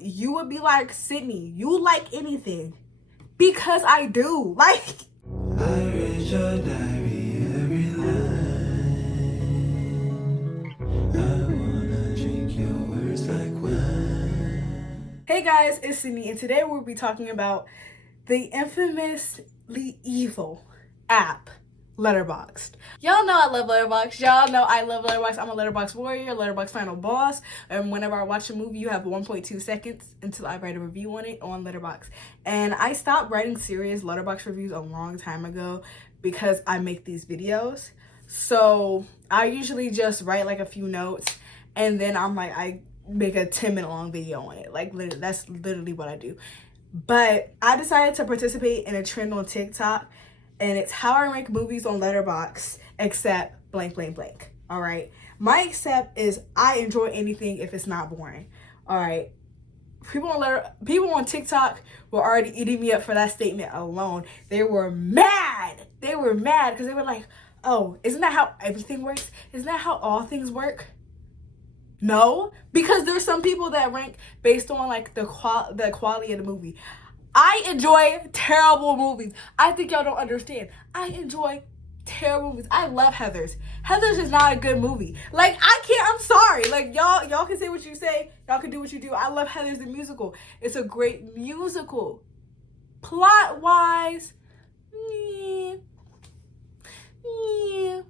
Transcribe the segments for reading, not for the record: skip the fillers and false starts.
you would be like, Sydney, you like anything. Because I do. Like, I read your diary every line. I wanna drink your words like wine. Hey guys, it's Sydney, and today we'll be talking about the infamously evil app, Letterboxd. Y'all know I love Letterboxd. Y'all know I love Letterboxd. I'm a Letterboxd warrior, Letterboxd final boss. And whenever I watch a movie, you have 1.2 seconds until I write a review on it on Letterboxd. And I stopped writing serious Letterboxd reviews a long time ago because I make these videos. So I usually just write like a few notes, and then I make a 10-minute long video on it. Like, literally, that's literally what I do. But I decided to participate in a trend on TikTok, and it's how I rank movies on Letterboxd except blank, blank, blank. All right. My except is I enjoy anything if it's not boring. All right. People on TikTok were already eating me up for that statement alone. They were mad. They were mad because they were like, oh, isn't that how everything works? Isn't that how all things work? No, because there's some people that rank based on like the quality of the movie. I enjoy terrible movies. I think y'all don't understand. I enjoy terrible movies. I love Heathers. Heathers is not a good movie. Like, I can't, I'm sorry. Like, y'all can say what you say. Y'all can do what you do. I love Heathers the musical. It's a great musical. Plot-wise,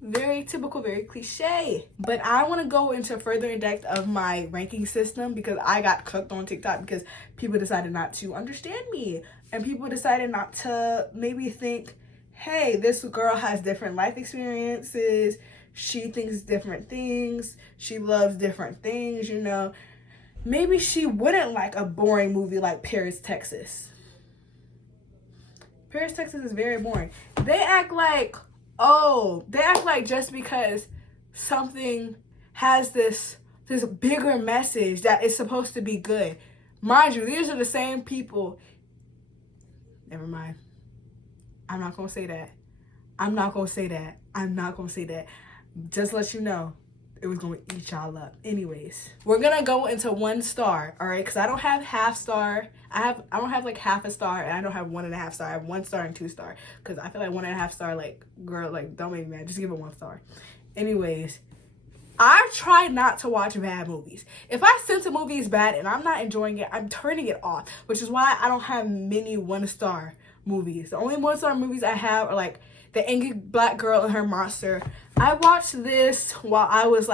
very typical, very cliche. But I want to go into further in depth of my ranking system because I got cooked on TikTok because people decided not to understand me, and people decided not to maybe think, hey, this girl has different life experiences, she thinks different things, she loves different things, you know. Maybe she wouldn't like a boring movie like Paris, Texas. Paris, Texas is very boring. They act like just because something has this bigger message that is supposed to be good. Mind you, these are the same people. Never mind. I'm not gonna say that. Just let you know, it was gonna eat y'all up. Anyways, we're gonna go into 1 star, all right? Because I don't have half star. I don't have like half a star, and I don't have 1.5 star. I have 1 star and 2 star. Because I feel like 1.5 star, like, girl, like, don't make me mad. Just give it 1 star. Anyways, I try not to watch bad movies. If I sense a movie is bad and I'm not enjoying it, I'm turning it off. Which is why I don't have many 1 star movies. The only 1 star movies I have are like The Angry Black Girl and Her Monster. I watched this while I was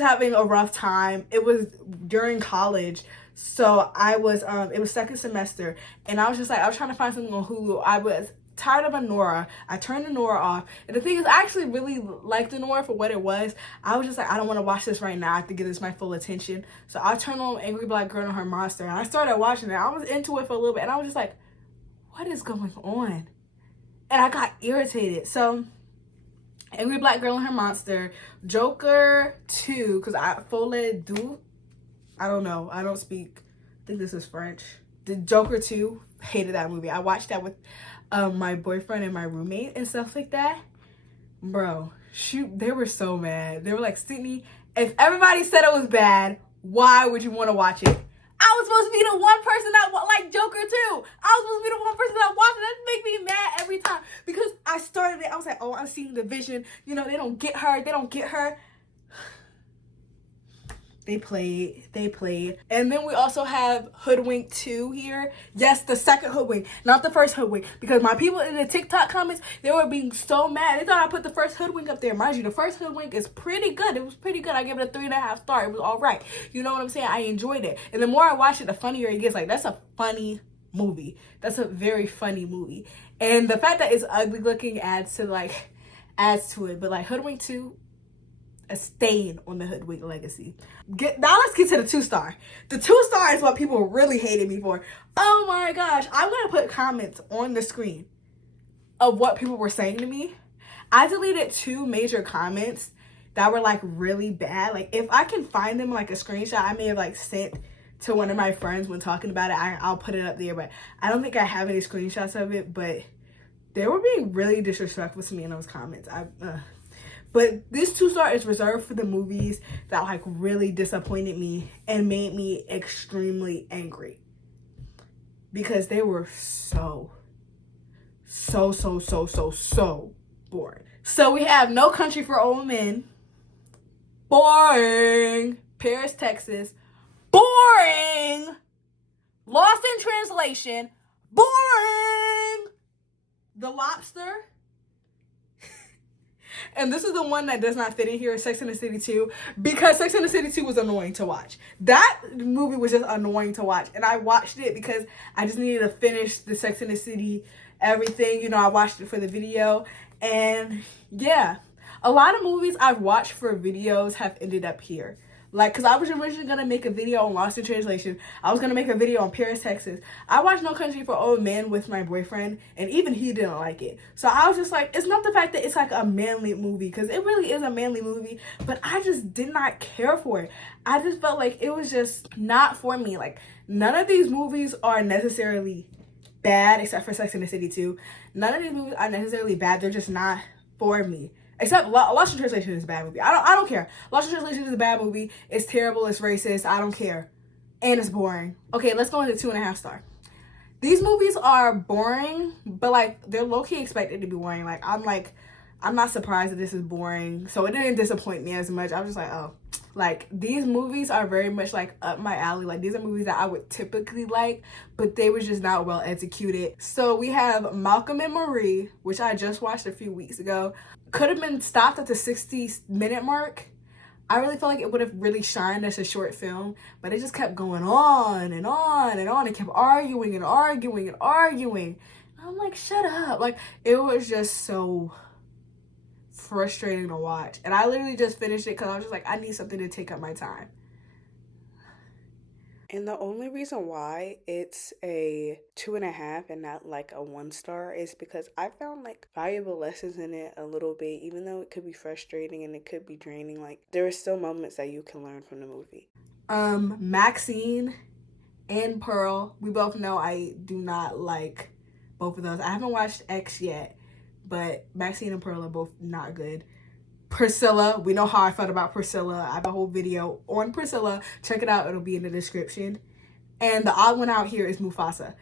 having a rough time. It was during college. So it was second semester, and I was trying to find something on Hulu. I was tired of Anora. I turned Anora off. And the thing is, I actually really liked Anora for what it was. I was just like, I don't want to watch this right now. I have to give this my full attention. So I turned on Angry Black Girl and Her Monster, and I started watching it. I was into it for a little bit, and I was just like, what is going on? And I got irritated. So Angry Black Girl and Her Monster, Joker 2, because I don't know. I don't speak. I think this is French. The Joker 2, hated that movie. I watched that with my boyfriend and my roommate and stuff like that. Bro, shoot, they were so mad. They were like, Sydney, if everybody said it was bad, why would you want to watch it? I was supposed to be the one person that like Joker 2. I was supposed to be the one person that watched it. That make me mad every time because I started it. I was like, oh, I'm seeing the vision. You know, they don't get her. They don't get her. They played. And then we also have Hoodwink 2 here. Yes, the second Hoodwink, not the first Hoodwink. Because my people in the TikTok comments, they were being so mad. They thought I put the first Hoodwink up there. Mind you, the first Hoodwink is pretty good. It was pretty good. I gave it a 3.5 star. It was all right. You know what I'm saying? I enjoyed it. And the more I watch it, the funnier it gets. Like, that's a funny movie. That's a very funny movie. And the fact that it's ugly looking adds to it. But like Hoodwink 2, a stain on the Hoodwink legacy. Now let's get to the 2 star. The 2 star is what people really hated me for. Oh my gosh. I'm going to put comments on the screen of what people were saying to me. I deleted 2 major comments that were like really bad. Like, if I can find them like a screenshot, I may have like sent to one of my friends when talking about it. I'll put it up there, but I don't think I have any screenshots of it. But they were being really disrespectful to me in those comments. But this 2-star is reserved for the movies that like really disappointed me and made me extremely angry. Because they were so boring. So we have No Country for Old Men. Boring. Paris, Texas. Boring. Lost in Translation. Boring. The Lobster. And this is the one that does not fit in here, Sex and the City 2, because Sex and the City 2 was annoying to watch. That movie was just annoying to watch, and I watched it because I just needed to finish the Sex and the City everything. You know, I watched it for the video, and yeah, a lot of movies I've watched for videos have ended up here. Like, because I was originally going to make a video on Lost in Translation. I was going to make a video on Paris, Texas. I watched No Country for Old Men with my boyfriend, and even he didn't like it. So I was just like, it's not the fact that it's like a manly movie, because it really is a manly movie, but I just did not care for it. I just felt like it was just not for me. Like, none of these movies are necessarily bad, except for Sex and the City 2. None of these movies are necessarily bad. They're just not for me. Except Lost in Translation is a bad movie. I don't care. Lost in Translation is a bad movie. It's terrible. It's racist. I don't care. And it's boring. Okay, let's go into 2.5 star. These movies are boring, but like they're low-key expected to be boring. I'm not surprised that this is boring. So it didn't disappoint me as much. I was just like, oh. Like, these movies are very much like up my alley. Like, these are movies that I would typically like, but they were just not well executed. So we have Malcolm and Marie, which I just watched a few weeks ago. Could have been stopped at the 60-minute mark. I really felt like it would have really shined as a short film, but it just kept going on and on and on. It kept arguing and arguing and arguing. And I'm like, shut up. Like, it was just so frustrating to watch. And I literally just finished it because I was just like, I need something to take up my time. And the only reason why it's a 2.5 and not like a 1 star is because I found like valuable lessons in it a little bit, even though it could be frustrating and it could be draining. Like, there are still moments that you can learn from the movie. Maxine and Pearl, we both know I do not like both of those. I haven't watched X yet, but Maxine and Pearl are both not good. Priscilla, we know how I felt about Priscilla. I have a whole video on Priscilla. Check it out. It'll be in the description. And the odd one out here is Mufasa.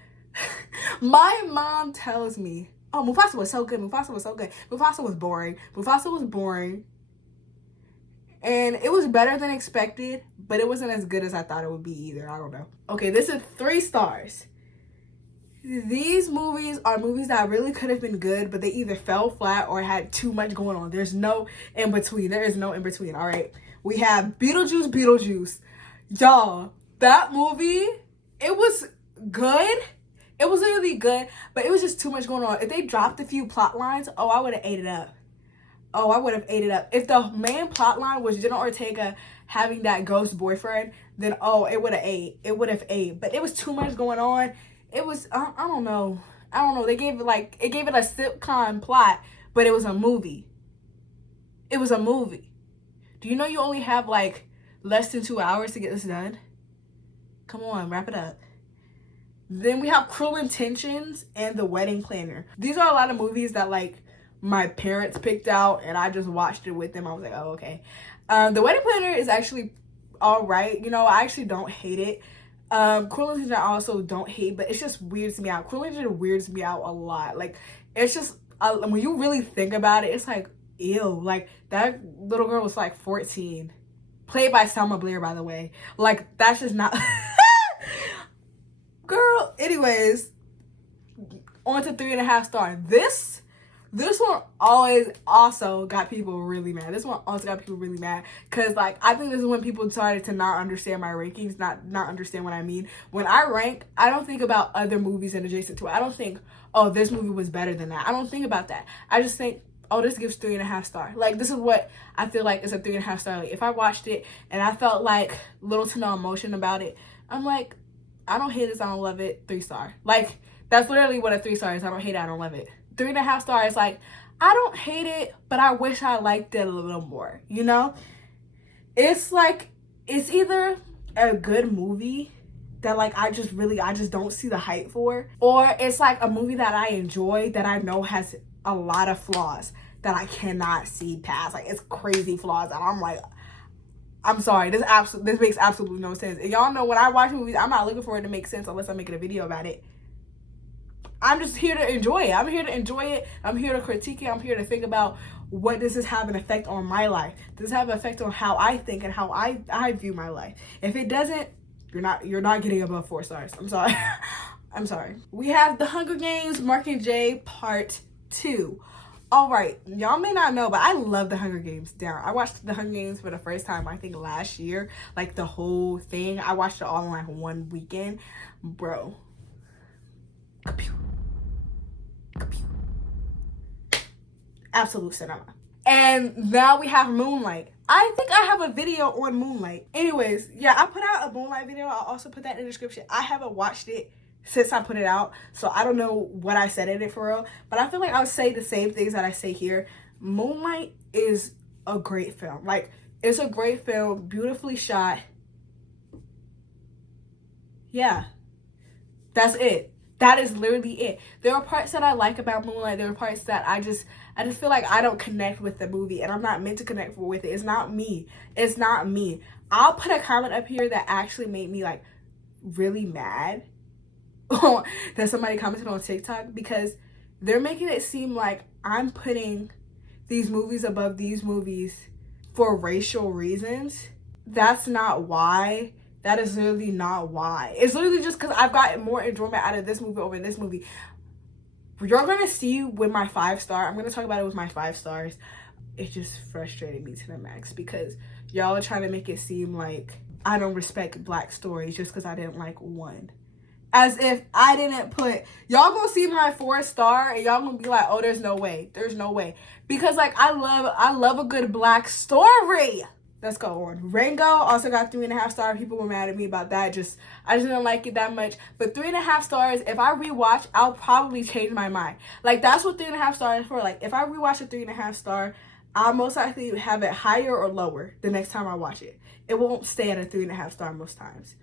My mom tells me, oh, Mufasa was so good. Mufasa was so good. Mufasa was boring. Mufasa was boring. And it was better than expected, but it wasn't as good as I thought it would be either. I don't know. Okay, this is 3 stars. These movies are movies that really could have been good, but they either fell flat or had too much going on. There's no in between. There is no in between, all right? We have Beetlejuice. Y'all, that movie, it was good. It was literally good, but it was just too much going on. If they dropped a few plot lines, oh, I would have ate it up. Oh, I would have ate it up. If the main plot line was Jenna Ortega having that ghost boyfriend, then, oh, it would have ate. It would have ate. But it was too much going on. It was, I don't know. They gave it it gave it a sitcom plot, but it was a movie. It was a movie. Do you know you only have like less than 2 hours to get this done? Come on, wrap it up. Then we have Cruel Intentions and The Wedding Planner. These are a lot of movies that like my parents picked out and I just watched it with them. I was like, oh, okay. The Wedding Planner is actually all right. You know, I actually don't hate it. Cruel Intentions I also don't hate, but it just weirds me out. Cruel Intentions weirds me out a lot. Like, it's just, when you really think about it, it's like, ew. Like, that little girl was like 14. Played by Selma Blair, by the way. Like, that's just not... Girl, anyways, on to 3.5 stars. This one always also got people really mad. This one also got people really mad because, like, I think this is when people started to not understand my rankings, not understand what I mean. When I rank, I don't think about other movies and adjacent to it. I don't think, oh, this movie was better than that. I don't think about that. I just think, oh, this gives 3.5 stars. Like, this is what I feel like is a 3.5 star. Like, if I watched it and I felt like little to no emotion about it, I'm like, I don't hate this, I don't love it, 3 star. Like, that's literally what a 3 star is. I don't hate it, I don't love it. 3.5 stars, like, I don't hate it, but I wish I liked it a little more, you know? It's like, it's either a good movie that, like, I just don't see the hype for, or it's like a movie that I enjoy that I know has a lot of flaws. that I cannot see past. Like, it's crazy flaws, and I'm like, I'm sorry, this makes absolutely no sense. And y'all know when I watch movies, I'm not looking for it to make sense unless I'm making a video about it. I'm just here to enjoy it. I'm here to enjoy it. I'm here to critique it. I'm here to think about, what does this have an effect on my life? Does it have an effect on how I think and how I view my life? If it doesn't, you're not getting above 4 stars. I'm sorry. I'm sorry. We have The Hunger Games Mockingjay Part 2. All right, y'all may not know, but I love The Hunger Games down. I watched The Hunger Games for the first time, I think last year, like the whole thing. I watched it all in like one weekend. Bro. Absolute cinema. And now we have Moonlight. I think I have a video on Moonlight. Anyways, yeah, I put out a Moonlight video. I'll also put that in the description. I haven't watched it since I put it out, so I don't know what I said in it for real, but I feel like I'll say the same things that I say here. Moonlight is a great film. Like, it's a great film, beautifully shot. Yeah, that's it. That is literally it. There are parts that I like about Moonlight. There are parts that I just feel like I don't connect with the movie, and I'm not meant to connect with it. It's not me. It's not me. I'll put a comment up here that actually made me like really mad that somebody commented on TikTok, because they're making it seem like I'm putting these movies above these movies for racial reasons. That's not why. That is literally not why. It's literally just because I've gotten more enjoyment out of this movie over this movie. You're gonna see with my 5-star, I'm gonna talk about it with my 5 stars. It just frustrated me to the max, because y'all are trying to make it seem like I don't respect Black stories just because I didn't like one. As if I didn't put, y'all gonna see my 4-star and y'all gonna be like, oh, there's no way. There's no way. Because like, I love a good Black story. Let's go on. Rango also got 3.5 stars. People were mad at me about that. I just didn't like it that much. But 3.5 stars, if I rewatch, I'll probably change my mind. Like, that's what 3.5 stars is for. Like, if I rewatch a 3.5 star, I'll most likely have it higher or lower the next time I watch it. It won't stay at a 3.5 star most times.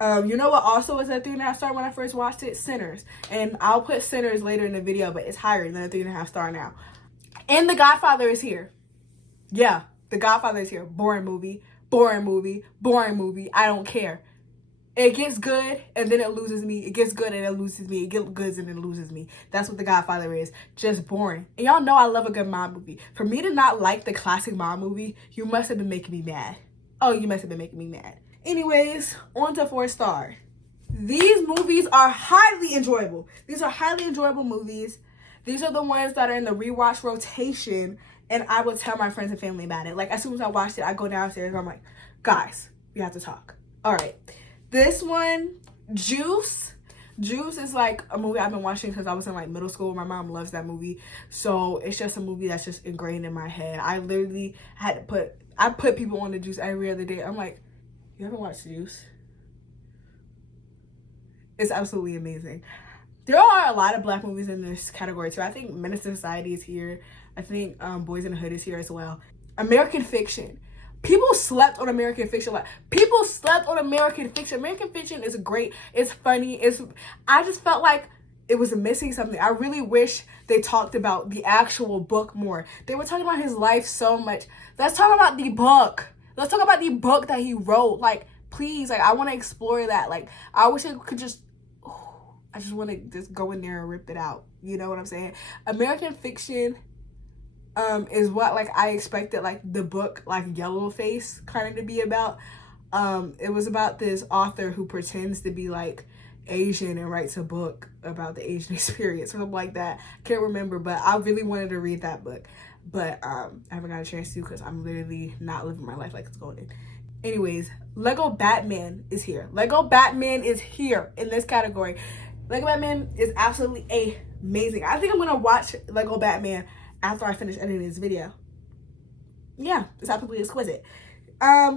You know what also was a 3.5 star when I first watched it? Sinners. And I'll put Sinners later in the video, but it's higher than a 3.5 star now. And The Godfather is here. Yeah, The Godfather is here. Boring movie, boring movie, boring movie. I don't care. It gets good and then it loses me. It gets good and it loses me. It gets good and it loses me. That's what The Godfather is. Just boring. And y'all know I love a good mob movie. For me to not like the classic mob movie, you must have been making me mad. Oh, you must have been making me mad. Anyways, on to 4-star. These movies are highly enjoyable. These are highly enjoyable movies. These are the ones that are in the rewatch rotation, and I will tell my friends and family about it. Like, as soon as I watched it, I go downstairs and I'm like, guys, we have to talk. All right. This one, Juice. Juice is like a movie I've been watching since I was in like middle school. My mom loves that movie. So it's just a movie that's just ingrained in my head. I literally I put people on the Juice every other day. I'm like, you haven't watched Juice? It's absolutely amazing. There are a lot of Black movies in this category too. I think Menace to Society is here. I think Boys in the Hood is here as well. American Fiction. People slept on American Fiction. Like, people slept on American Fiction. American Fiction is great. It's funny. I just felt like it was missing something. I really wish they talked about the actual book more. They were talking about his life so much. Let's talk about the book. Let's talk about the book that he wrote. Like, please, like, I want to explore that. Like, I wish I could just, I just want to just go in there and rip it out. You know what I'm saying? American Fiction is what, like, I expected, like, the book, like, Yellowface kind of to be about. It was about this author who pretends to be, like, Asian and writes a book about the Asian experience or something like that. Can't remember, but I really wanted to read that book. But I haven't got a chance to because I'm literally not living my life like it's golden. Anyways, Lego Batman is here. Lego Batman is here in this category. Lego Batman is absolutely amazing. I think I'm going to watch Lego Batman after I finish editing this video. Yeah, it's absolutely exquisite.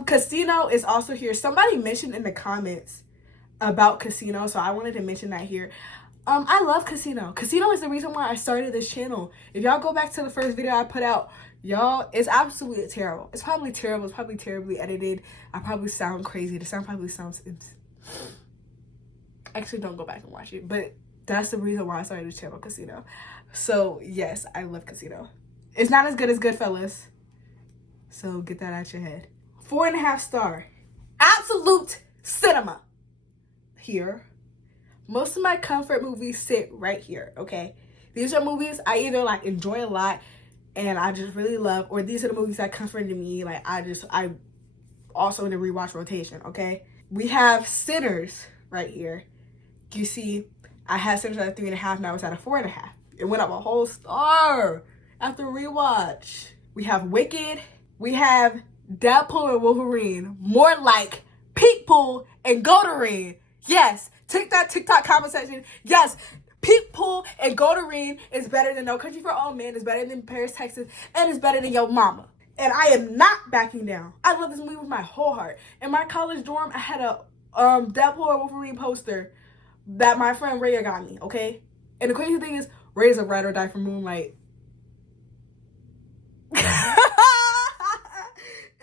Casino is also here. Somebody mentioned in the comments about Casino, so I wanted to mention that here. I love Casino. Casino is the reason why I started this channel. If y'all go back to the first video I put out, y'all, it's absolutely terrible. It's probably terrible. It's probably terribly edited. I probably sound crazy. The sound probably sounds... Actually, don't go back and watch it. But that's the reason why I started this channel, Casino. So, yes, I love Casino. It's not as good as Goodfellas. So get that out your head. 4.5 star. Absolute cinema. Here. Most of my comfort movies sit right here, okay? These are movies I either like enjoy a lot and I just really love, or these are the movies that comforted me. Like I also in the rewatch rotation, okay? We have Sinners right here. You see, I had Sinners at a 3.5, now it's at a 4.5. It went up a whole star after rewatch. We have Wicked. We have Deadpool and Wolverine. More like Peekpool and Goldorine. Yes, TikTok comment section. Yes, Peekpool and Goldorine is better than No Country for Old Men, is better than Paris, Texas, and is better than Yo Mama. And I am not backing down. I love this movie with my whole heart. In my college dorm, I had a Deadpool and Wolverine poster that my friend Raya got me, okay? And the crazy thing is, Raya's a ride or die for Moonlight.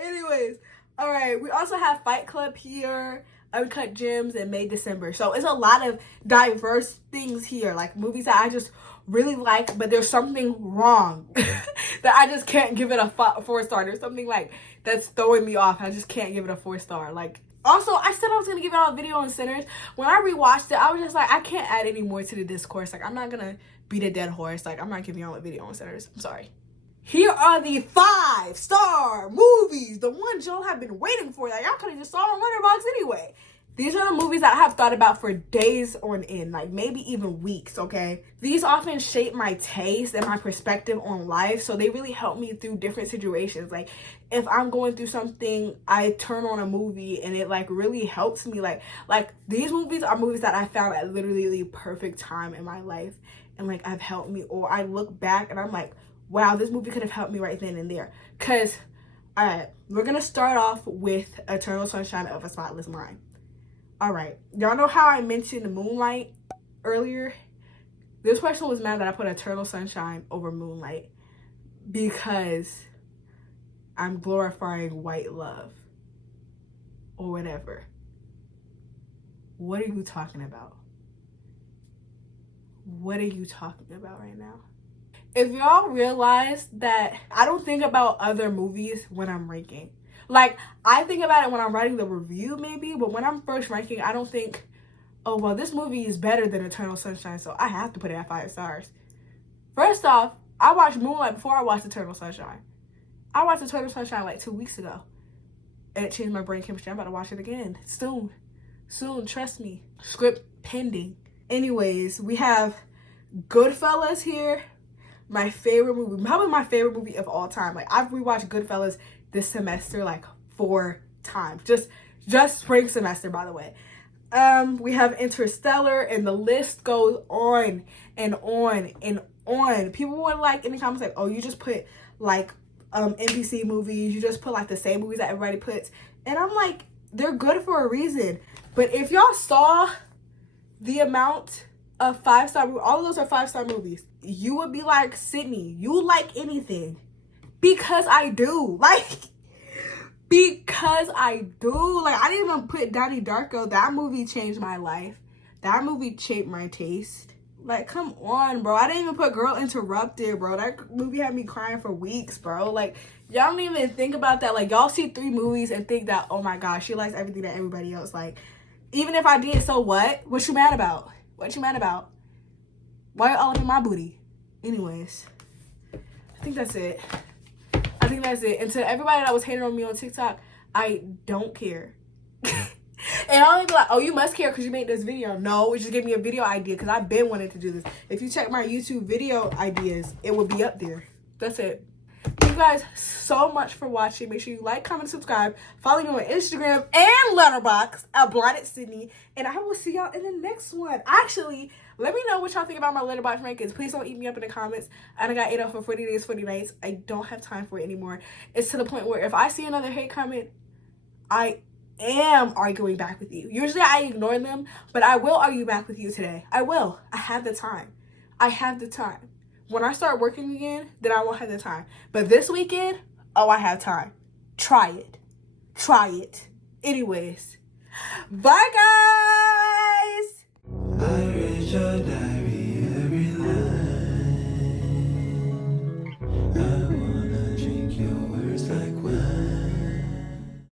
Anyways, all right, we also have Fight Club here, Uncut Gems, and May December. So it's a lot of diverse things here, like movies that I just really like, but there's something wrong that I just can't give it a 4 star. There's something like that's throwing me off. I just can't give it a 4 star. Like, also, I said I was gonna give y'all a video on Sinners. When I rewatched it, I was just like, I can't add any more to the discourse. Like, I'm not gonna beat a dead horse. Like, I'm not giving y'all a video on Sinners. I'm sorry. Here are the 5-star movies, the ones y'all have been waiting for that y'all could have just saw on Letterboxd anyway. These are the movies that I have thought about for days on end, like maybe even weeks, okay? These often shape my taste and my perspective on life, so they really help me through different situations. Like, if I'm going through something, I turn on a movie and it like really helps me. Like these movies are movies that I found at literally the perfect time in my life, and like I've helped me, or I look back and I'm like, wow, this movie could have helped me right then and there. Cause, all right, we're gonna start off with Eternal Sunshine of a Spotless Mind. All right, y'all know how I mentioned Moonlight earlier? This person was mad that I put Eternal Sunshine over Moonlight because I'm glorifying white love or whatever. What are you talking about? What are you talking about right now? If y'all realize that I don't think about other movies when I'm ranking. Like, I think about it when I'm writing the review maybe, but when I'm first ranking, I don't think, oh, well, this movie is better than Eternal Sunshine, so I have to put it at 5 stars. First off, I watched Moonlight before I watched Eternal Sunshine. I watched Eternal Sunshine like 2 weeks ago, and it changed my brain chemistry. I'm about to watch it again soon. Soon, trust me. Script pending. Anyways, we have Goodfellas here. My favorite movie, probably my favorite movie of all time. Like, I've rewatched Goodfellas this semester like 4 times. Just spring semester, by the way. We have Interstellar, and the list goes on and on and on. People were like in the comments like, oh, you just put like NBC movies, you just put like the same movies that everybody puts. And I'm like, they're good for a reason. But if y'all saw the amount of 5-star movies, all of those are 5-star movies, you would be like, Sydney, you like anything. Because I do. Like, because I do. Like, I didn't even put Donnie Darko. That movie changed my life. That movie shaped my taste. Like, come on, bro. I didn't even put Girl Interrupted, bro. That movie had me crying for weeks, bro. Like, y'all don't even think about that. Like, y'all see 3 movies and think that, oh my gosh, she likes everything that everybody else like. Even if I did, so what? What you mad about? What you mad about? Why you all up in my booty? Anyways, I think that's it. And to everybody that was hating on me on TikTok, I don't care. And I'll be like, oh, you must care because you made this video. No, it just gave me a video idea because I've been wanting to do this. If you check my YouTube video ideas, it will be up there. That's it. Thank you guys so much for watching. Make sure you like, comment, subscribe. Follow me on Instagram and Letterboxd at Blinded Sydney. And I will see y'all in the next one. Actually, let me know what y'all think about my Letterboxd rankings. Please don't eat me up in the comments. I got 8 out for 40 days, 40 nights. I don't have time for it anymore. It's to the point where if I see another hate comment, I am arguing back with you. Usually I ignore them, but I will argue back with you today. I will. I have the time. I have the time. When I start working again, then I won't have the time. But this weekend, oh, I have time. Try it. Try it. Anyways, bye, guys. I reach your